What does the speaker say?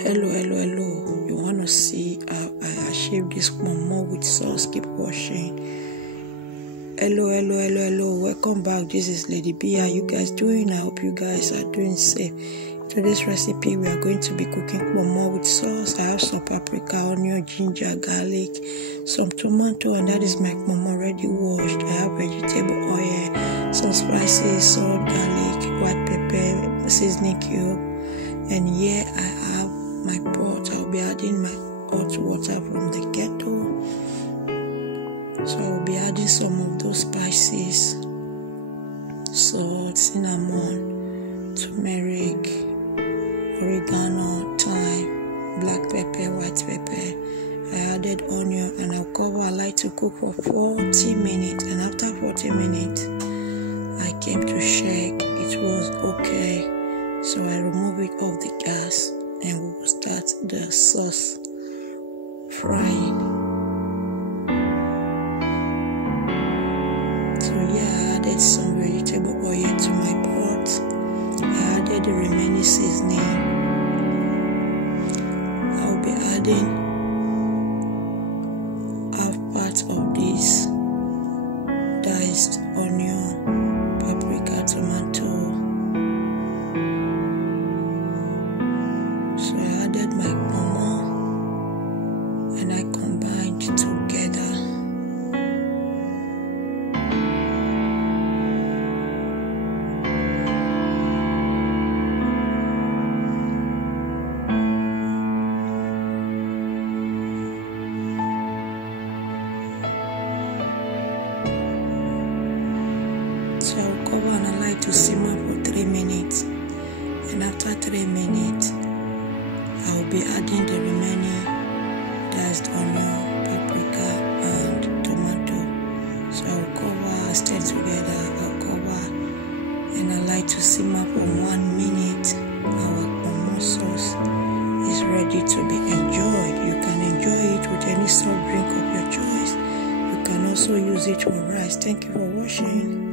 Hello. You want to see how I achieve this more with sauce? Keep watching. Hello. Welcome back. This is Lady B. How you guys doing? I hope you guys are doing safe. Today's recipe, we are going to be cooking more with sauce. I have some paprika, onion, ginger, garlic, some tomato, and that is my mama already washed. I have vegetable oil, some spices, salt, garlic, white pepper, seasoning cube, and here I have my pot. I'll be adding my hot water from the kettle. So I'll be adding some of those spices, salt, cinnamon, turmeric, oregano, thyme, black pepper, white pepper. I added onion and I'll cover. I like to cook for 40 minutes, and after 40 minutes I came to check it was okay, so I remove it off the gas and we will start the sauce frying. So I added some vegetable oil to my pot. I added the remaining seasoning. I'll be adding half part of this diced onion, paprika, tomato. So I added my mama and I combined together. So I'll cover and I like to simmer for 3 minutes, and after 3 minutes I'll be adding the remaining diced onion, paprika and tomato. So I'll cover, stir together, I'll cover, and I like to simmer for 1 minute. Our momo sauce is ready to be enjoyed. You can enjoy it with any soft drink of your choice. You can also use it with rice. Thank you for watching.